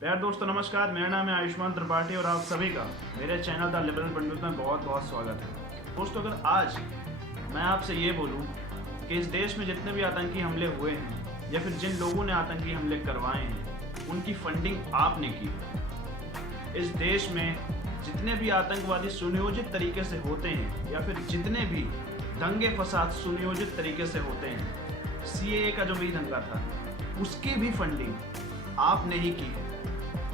प्यार दोस्तों नमस्कार, मेरा नाम है आयुष्मान त्रिपाठी और आप सभी का मेरे चैनल द लिबरल पंडित में बहुत बहुत स्वागत है। दोस्तों, अगर आज मैं आपसे ये बोलूं कि इस देश में जितने भी आतंकी हमले हुए हैं या फिर जिन लोगों ने आतंकी हमले करवाए हैं उनकी फंडिंग आपने की। इस देश में जितने भी आतंकवादी सुनियोजित तरीके से होते हैं या फिर जितने भी दंगे फसाद सुनियोजित तरीके से होते हैं, सीएए का जो भी दंगा था उसकी भी फंडिंग आपने ही की है।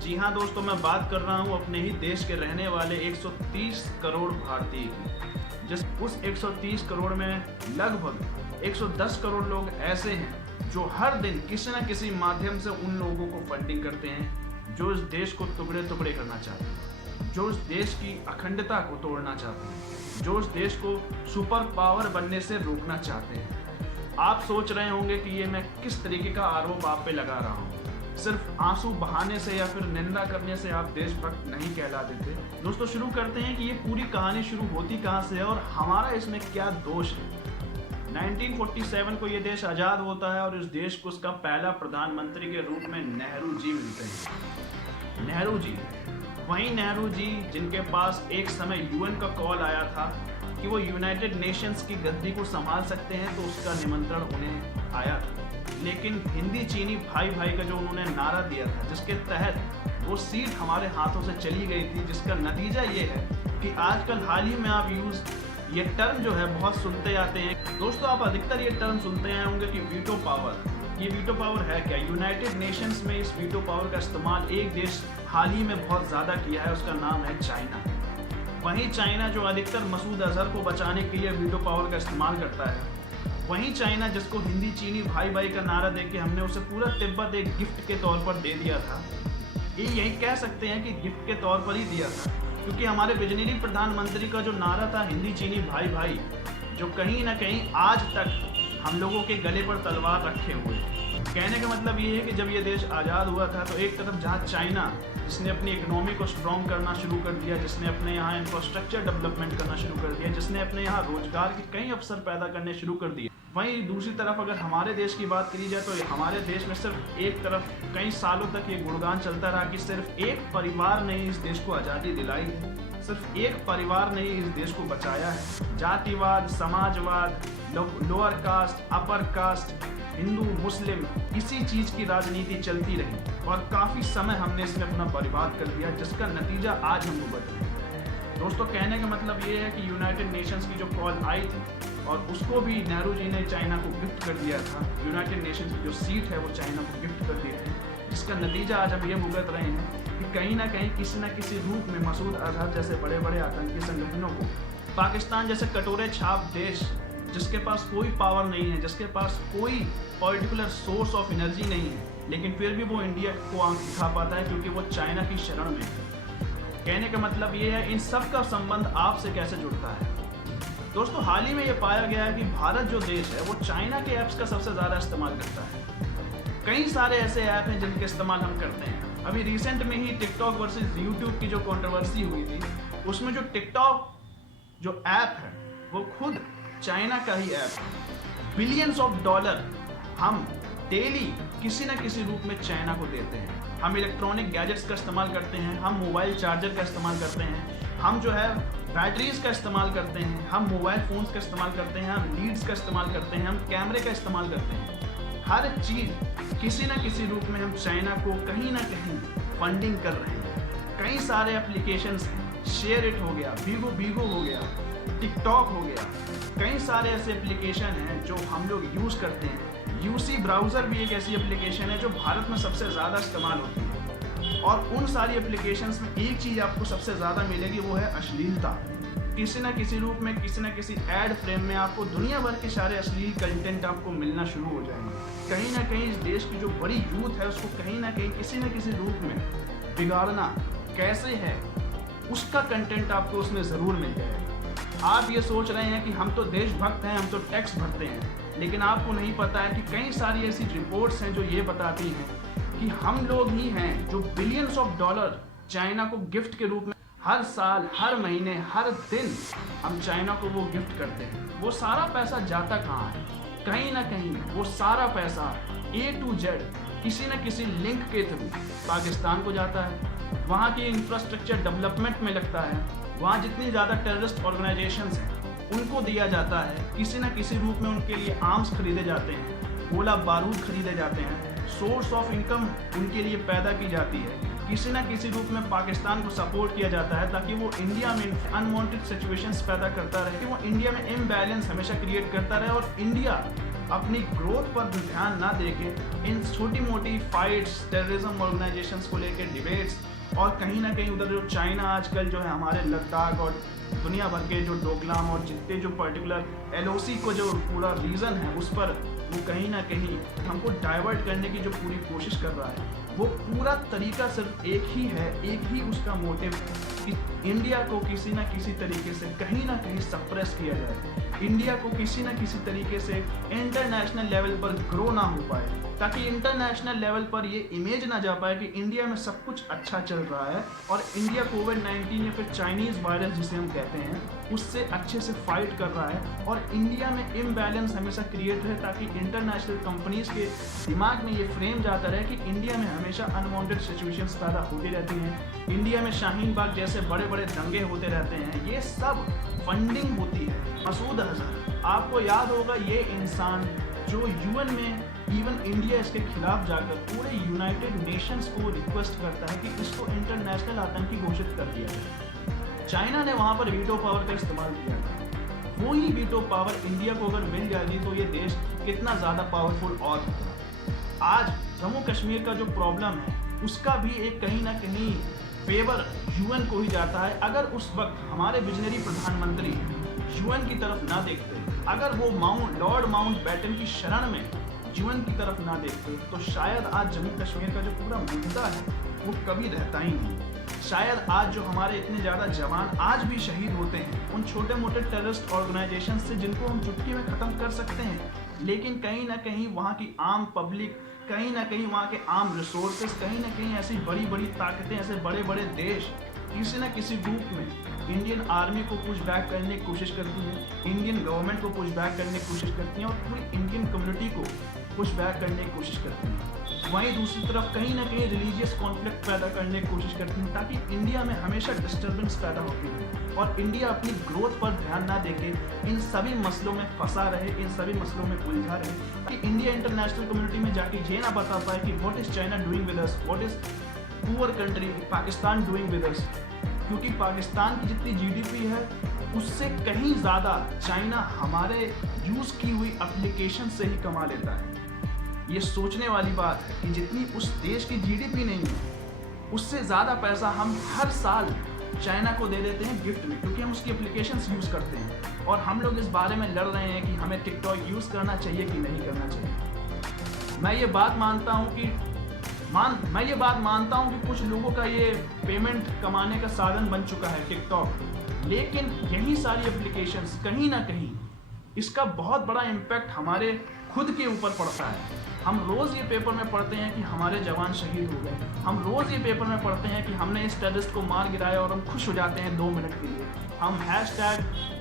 जी हाँ दोस्तों, मैं बात कर रहा हूँ अपने ही देश के रहने वाले 130 करोड़ भारतीय की। जिस उस 130 करोड़ में लगभग 110 करोड़ लोग ऐसे हैं जो हर दिन किसी न किसी माध्यम से उन लोगों को फंडिंग करते हैं जो इस देश को टुकड़े टुकड़े करना चाहते हैं, जो इस देश की अखंडता को तोड़ना चाहते हैं, जो इस देश को सुपर पावर बनने से रोकना चाहते हैं। आप सोच रहे होंगे कि ये मैं किस तरीके का आरोप आप पे लगा रहा हूँ। सिर्फ आंसू बहाने से या फिर निंदा करने से आप देशभक्त नहीं कहला देते। दोस्तों, शुरू करते हैं कि ये पूरी कहानी शुरू होती कहाँ से है और हमारा इसमें क्या दोष है। 1947 को ये देश आज़ाद होता है और इस देश को उसका पहला प्रधानमंत्री के रूप में नेहरू जी मिलते हैं। नेहरू जी, वही नेहरू जी जिनके पास एक समय यूएन का कॉल आया था कि वो यूनाइटेड नेशंस की गद्दी को संभाल सकते हैं, तो उसका निमंत्रण उन्हें आया था। लेकिन हिंदी चीनी भाई भाई का जो उन्होंने नारा दिया था, जिसके तहत वो सीट हमारे हाथों से चली गई थी, जिसका नतीजा ये है कि आजकल हाल ही में आप ये टर्म जो है बहुत सुनते आते हैं। दोस्तों, आप अधिकतर ये टर्म सुनते आए होंगे कि वीटो पावर। ये वीटो पावर है क्या? यूनाइटेड नेशंस में इस वीटो पावर का इस्तेमाल एक देश हाल ही में बहुत ज़्यादा किया है, उसका नाम है चाइना। वहीं चाइना जो अधिकतर मसूद अजहर को बचाने के लिए वीटो पावर का इस्तेमाल करता है, वहीं चाइना जिसको हिंदी चीनी भाई भाई का नारा देके हमने उसे पूरा तिब्बत एक गिफ्ट के तौर पर दे दिया था। ये यही कह सकते हैं कि गिफ्ट के तौर पर ही दिया था, क्योंकि हमारे विजनरी प्रधानमंत्री का जो नारा था हिंदी चीनी भाई भाई, जो कहीं ना कहीं आज तक हम लोगों के गले पर तलवार रखे हुए। कहने का मतलब ये है कि जब ये देश आज़ाद हुआ था तो एक तरफ जहाँ चाइना जिसने अपनी इकोनॉमी को स्ट्रॉन्ग करना शुरू कर दिया, जिसने अपने यहाँ इंफ्रास्ट्रक्चर डेवलपमेंट करना शुरू कर दिया, जिसने अपने यहाँ रोजगार के कई अवसर पैदा करने शुरू कर दिए, वहीं दूसरी तरफ अगर हमारे देश की बात करी जाए तो हमारे देश में सिर्फ एक तरफ कई सालों तक ये गुणगान चलता रहा कि सिर्फ एक परिवार ने इस देश को आज़ादी दिलाई है, सिर्फ एक परिवार ने इस देश को बचाया है। जातिवाद, समाजवाद, lower caste, upper caste, Hindu Muslim, इसी चीज़ की राजनीति चलती रही और काफ़ी समय हमने इसमें अपना बर्बाद कर दिया, जिसका नतीजा आज हम भुगत रहे हैं। दोस्तों, कहने का मतलब ये है कि यूनाइटेड नेशंस की जो कॉल आई थी और उसको भी नेहरू जी ने चाइना को गिफ्ट कर दिया था। यूनाइटेड नेशंस की जो सीट है वो चाइना को गिफ्ट कर दी थी, जिसका नतीजा आज हम ये भुगत रहे हैं कि कहीं ना कहीं किसी न किसी रूप में मसूद अजहर जैसे बड़े बड़े आतंकी संगठनों को पाकिस्तान जैसे कटोरे छाप देश, जिसके पास कोई पावर नहीं है, जिसके पास कोई पर्टिकुलर सोर्स ऑफ एनर्जी नहीं है, लेकिन फिर भी वो इंडिया को आंख दिखा पाता है क्योंकि वो चाइना की शरण में है। कहने का मतलब ये है, इन सब का संबंध आपसे कैसे जुड़ता है। दोस्तों, हाल ही में ये पाया गया है कि भारत जो देश है वो चाइना के ऐप्स का सबसे ज़्यादा इस्तेमाल करता है। कई सारे ऐसे ऐप हैं जिनके इस्तेमाल हम करते हैं। अभी रिसेंट में ही टिकटॉक वर्सेस यूट्यूब की जो कंट्रोवर्सी हुई थी, उसमें जो टिकटॉक जो ऐप है वो खुद चाइना का ही ऐप है। बिलियंस ऑफ डॉलर हम डेली किसी न किसी रूप में चाइना को देते हैं। हम इलेक्ट्रॉनिक गैजेट्स का इस्तेमाल करते हैं, हम मोबाइल चार्जर का इस्तेमाल करते हैं, हम जो है बैटरीज का इस्तेमाल करते हैं, हम मोबाइल फ़ोन्स का इस्तेमाल करते हैं, हम लीड्स का इस्तेमाल करते हैं, हम कैमरे का इस्तेमाल करते हैं। हर चीज़ किसी न किसी रूप में हम चाइना को कहीं ना कहीं फंडिंग कर रहे हैं। कई सारे एप्लीकेशंस हैं, शेयर इट हो गया, बीगो हो गया, टिकटॉक हो गया, कई सारे ऐसे एप्लीकेशन हैं जो हम लोग यूज़ करते हैं। यूसी ब्राउज़र भी एक ऐसी एप्लीकेशन है जो भारत में सबसे ज़्यादा इस्तेमाल होती है, और उन सारी एप्लीकेशंस में एक चीज़ आपको सबसे ज़्यादा मिलेगी, वो है अश्लीलता। किसी न किसी रूप में, किसी न किसी ऐड फ्रेम में आपको दुनिया भर के सारे अश्लील कंटेंट आपको मिलना शुरू हो जाएंगे। कहीं ना कहीं इस देश की जो बड़ी यूथ है उसको कहीं ना कहीं किसी न किसी रूप में बिगाड़ना कैसे है, उसका कंटेंट आपको उसमें ज़रूर मिल जाएगा। आप ये सोच रहे हैं कि हम तो देशभक्त हैं, हम तो टैक्स भरते हैं, लेकिन आपको नहीं पता है कि कई सारी ऐसी रिपोर्ट्स हैं जो ये बताती हैं कि हम लोग ही हैं जो बिलियंस ऑफ डॉलर चाइना को गिफ्ट के रूप में हर साल, हर महीने, हर दिन हम चाइना को वो गिफ्ट करते हैं। वो सारा पैसा जाता कहाँ है? कहीं ना कहीं वो सारा पैसा A to Z किसी न किसी लिंक के थ्रू पाकिस्तान को जाता है, वहाँ की इंफ्रास्ट्रक्चर डेवलपमेंट में लगता है, वहाँ जितनी ज़्यादा टेररिस्ट ऑर्गेनाइजेशंस हैं उनको दिया जाता है, किसी न किसी रूप में उनके लिए आर्म्स खरीदे जाते हैं, गोला बारूद खरीदे जाते हैं, सोर्स ऑफ इनकम उनके लिए पैदा की जाती है, किसी न किसी रूप में पाकिस्तान को सपोर्ट किया जाता है ताकि वो इंडिया में अनवांटेड सिचुएशंस पैदा करता रहे, कि वो इंडिया में इम्बैलेंस हमेशा क्रिएट करता रहे और इंडिया अपनी ग्रोथ पर ध्यान ना देके इन छोटी मोटी फाइट्स, टेररिज्म ऑर्गेनाइजेशंस को लेकर डिबेट्स, और कहीं ना कहीं उधर जो चाइना आजकल जो है हमारे लद्दाख और दुनिया भर के जो डोकलाम और जितने जो पर्टिकुलर LOC को जो पूरा रीज़न है उस पर वो कहीं ना कहीं हमको डाइवर्ट करने की जो पूरी कोशिश कर रहा है, वो पूरा तरीका सिर्फ एक ही है, एक ही उसका मोटिव कि इंडिया को किसी न किसी तरीके से कहीं ना कहीं सप्रेस किया जाए, इंडिया को किसी न किसी तरीके से इंटरनेशनल लेवल पर ग्रो ना हो पाए, ताकि इंटरनेशनल लेवल पर ये इमेज ना जा पाए कि इंडिया में सब कुछ अच्छा चल रहा है और इंडिया कोविड-19 या फिर चाइनीज़ वायरस जिसे हम कहते हैं उससे अच्छे से फाइट कर रहा है, और इंडिया में इम्बैलेंस हमेशा क्रिएट है ताकि इंटरनेशनल कंपनीज़ के दिमाग में ये फ्रेम जाता रहे कि इंडिया में हमेशा अनवांटेड सिचुएशंस पैदा होती रहती हैं, इंडिया में शाहीन बाग जैसे बड़े बड़े दंगे होते रहते हैं, ये सब फंडिंग होती है। मसूद अजहर, आपको याद होगा ये इंसान जो UN में इवन इंडिया इसके खिलाफ जाकर पूरे यूनाइटेड नेशंस को रिक्वेस्ट करता है कि इसको इंटरनेशनल आतंकी घोषित कर दिया जाए। चाइना ने वहाँ पर वीटो पावर का इस्तेमाल किया था, वही वीटो पावर इंडिया को अगर मिल जाएगी तो ये देश कितना ज़्यादा पावरफुल और होगा। आज जम्मू कश्मीर का जो प्रॉब्लम है उसका भी एक कहीं ना कहीं फेवर UN को ही जाता है। अगर उस वक्त हमारे विजनरी प्रधानमंत्री UN की तरफ ना देखते, अगर वो लॉर्ड माउंटबेटन की शरण में UN की तरफ ना देखते, तो शायद आज जम्मू कश्मीर का जो पूरा मुद्दा है वो कभी रहता ही नहीं। शायद आज जो हमारे इतने ज़्यादा जवान आज भी शहीद होते हैं उन छोटे मोटे टेररिस्ट ऑर्गेनाइजेशन से जिनको हम चुटकी में ख़त्म कर सकते हैं, लेकिन कहीं ना कहीं वहाँ की आम पब्लिक, कहीं ना कहीं वहाँ के आम रिसोर्सेज, कहीं ना कहीं ऐसी बड़ी बड़ी ताकतें, ऐसे बड़े बड़े देश किसी न किसी रूप में इंडियन आर्मी को पुश बैक करने की कोशिश करती हैं, इंडियन गवर्नमेंट को पुश बैक करने की कोशिश करती हैं और पूरी इंडियन कम्युनिटी को पुश बैक करने की कोशिश करती हैं। वहीं दूसरी तरफ कहीं ना कहीं रिलीजियस कॉन्फ्लिक्ट पैदा करने की कोशिश करती हैं ताकि इंडिया में हमेशा डिस्टर्बेंस पैदा होती है और इंडिया अपनी ग्रोथ पर ध्यान ना देके इन सभी मसलों में फंसा रहे, इन सभी मसलों में उलझा रहे कि इंडिया इंटरनेशनल कम्युनिटी में जाके ये ना बता पाए कि what is China doing with us, what is poor country Pakistan doing with us, क्योंकि पाकिस्तान की जितनी GDP है उससे कहीं ज़्यादा चाइना हमारे यूज़ की हुई एप्लीकेशन से ही कमा लेता है। ये सोचने वाली बात है कि जितनी उस देश की GDP नहीं है उससे ज़्यादा पैसा हम हर साल चाइना को दे देते हैं गिफ्ट में, क्योंकि हम उसकी एप्लीकेशंस यूज़ करते हैं और हम लोग इस बारे में लड़ रहे हैं कि हमें टिकटॉक यूज़ करना चाहिए कि नहीं करना चाहिए। मैं ये बात मानता हूँ कि कुछ लोगों का ये पेमेंट कमाने का साधन बन चुका है टिकटॉक, लेकिन यही सारी एप्लीकेशंस कहीं ना कहीं इसका बहुत बड़ा इम्पैक्ट हमारे खुद के ऊपर पड़ता है। हम रोज़ ये पेपर में पढ़ते हैं कि हमारे जवान शहीद हो गए, हम रोज़ ये पेपर में पढ़ते हैं कि हमने इस टेररिस्ट को मार गिराया और हम खुश हो जाते हैं 2 मिनट के लिए। हम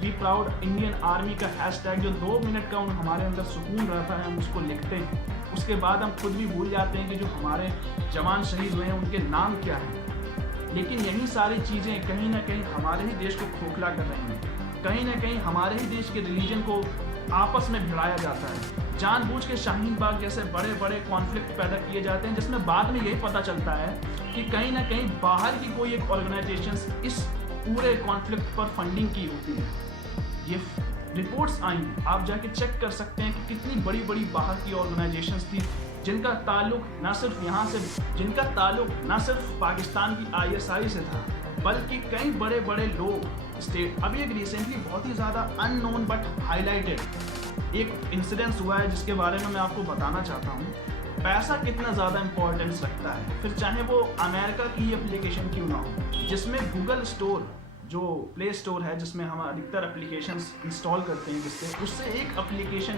#बी प्राउड इंडियन आर्मी का हैशटैग जो 2 मिनट का हमारे अंदर सुकून रहता है हम उसको लिखते हैं, उसके बाद हम खुद भी भूल जाते हैं कि जो हमारे जवान शहीद हुए हैं उनके नाम क्या हैं। लेकिन यही सारी चीज़ें कहीं ना कहीं हमारे ही देश को खोखला कर रही हैं, कहीं ना कहीं हमारे ही देश के रिलीजन को आपस में भिड़ाया जाता है, जानबूझ के शाहीन बाग जैसे बड़े बड़े कॉन्फ्लिक्ट पैदा किए जाते हैं, जिसमें बाद में यही पता चलता है कि कहीं ना कहीं बाहर की कोई एक ऑर्गेनाइजेशन इस पूरे कॉन्फ्लिक्ट पर फंडिंग की होती है। ये रिपोर्ट्स आई हैं, आप जाके चेक कर सकते हैं कि कितनी बड़ी बड़ी बाहर की ऑर्गेनाइजेशंस थी जिनका ताल्लुक ना सिर्फ पाकिस्तान की ISI से था, बल्कि कई बड़े बड़े लोग स्टेट। अभी एक रिसेंटली बहुत ही ज़्यादा अननोन बट हाईलाइटेड एक इंसिडेंस हुआ है जिसके बारे में मैं आपको बताना चाहता हूँ। पैसा कितना ज़्यादा इम्पोर्टेंस रखता है, फिर चाहे वो अमेरिका की एप्लीकेशन क्यों ना हो, जिसमें गूगल स्टोर जो प्ले स्टोर है जिसमें हम अधिकतर एप्लीकेशंस इंस्टॉल करते हैं, जिससे उससे एक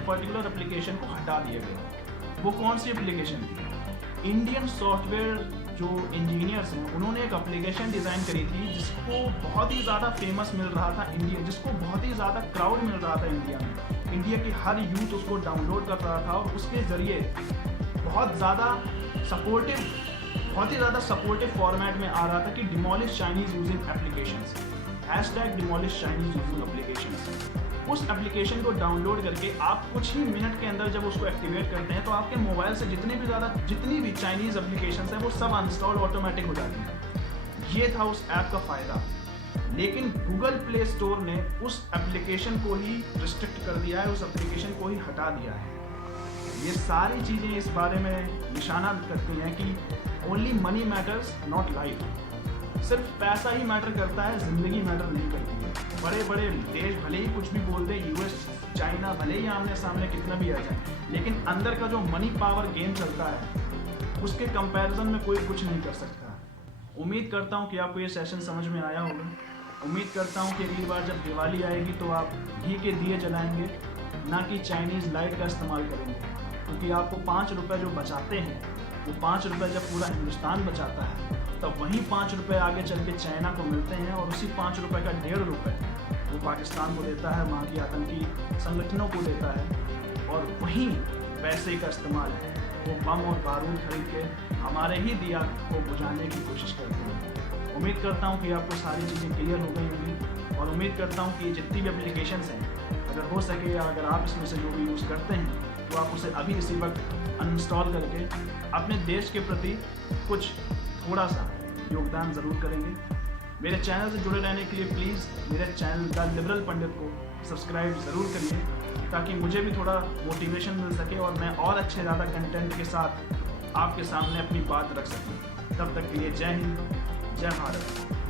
पर्टिकुलर एप्लीकेशन को हटा दिया गया। वो कौन सी एप्लीकेशन थी? इंडियन सॉफ्टवेयर जो इंजीनियर्स हैं उन्होंने एक एप्लीकेशन डिज़ाइन करी थी जिसको बहुत ही ज़्यादा फेमस मिल रहा था जिसको बहुत ही ज़्यादा क्राउड मिल रहा था इंडिया में। इंडिया के हर यूथ उसको डाउनलोड कर रहा था और उसके ज़रिए बहुत ज़्यादा सपोर्टिव, बहुत ही ज़्यादा सपोर्टिव फॉर्मेट में आ रहा था कि demolish Chinese using applications, #demolish Chinese using applications. उस एप्लीकेशन को डाउनलोड करके आप कुछ ही मिनट के अंदर जब उसको एक्टिवेट करते हैं तो आपके मोबाइल से जितनी भी चाइनीज़ एप्लीकेशंस हैं वो सब अनइंस्टॉल ऑटोमेटिक हो जाती हैं। ये था उस ऐप का फ़ायदा। लेकिन गूगल प्ले स्टोर ने उस एप्लीकेशन को ही रिस्ट्रिक्ट कर दिया है, उस एप्लीकेशन को ही हटा दिया है। ये सारी चीज़ें इस बारे में निशाना करती हैं कि only money matters not life. सिर्फ पैसा ही मैटर करता है, ज़िंदगी मैटर नहीं करती है। बड़े बड़े देश भले ही कुछ भी बोलते हैं, यूएस चाइना भले ही आमने सामने कितना भी आ जाए, लेकिन अंदर का जो मनी पावर गेम चलता है उसके कंपैरिजन में कोई कुछ नहीं कर सकता। उम्मीद करता हूँ कि आपको ये सेशन समझ में आया होगा। उम्मीद करता हूँ कि अगली बार जब दिवाली आएगी तो आप घी के दिए जलाएंगे, ना कि चाइनीज़ लाइट का इस्तेमाल करेंगे, क्योंकि आपको 5 रुपये जो बचाते हैं वो 5 रुपये जब पूरा हिंदुस्तान बचाता है तब वहीं 5 रुपये आगे चल के चाइना को मिलते हैं और उसी 5 रुपये का 1.5 रुपये वो पाकिस्तान को देता है, वहाँ की आतंकी संगठनों को देता है, और वहीं पैसे का इस्तेमाल वो बम और बारूद खरीद के हमारे ही दिया को बुझाने की कोशिश करते हैं। उम्मीद करता हूँ कि आपको सारी चीज़ें क्लियर हो गई होंगी, और उम्मीद करता हूँ कि जितनी भी एप्लीकेशंस हैं अगर हो सके या अगर आप इसमें से जो भी यूज़ करते हैं तो आप उसे अभी इसी वक्त अनइंस्टॉल करके अपने देश के प्रति कुछ थोड़ा सा योगदान ज़रूर करेंगे। मेरे चैनल से जुड़े रहने के लिए प्लीज़ मेरे चैनल द लिबरल पंडित को सब्सक्राइब ज़रूर करिए, ताकि मुझे भी थोड़ा मोटिवेशन मिल सके और मैं और अच्छे ज़्यादा कंटेंट के साथ आपके सामने अपनी बात रख सकूं। तब तक के लिए जय हिंद, जय भारत।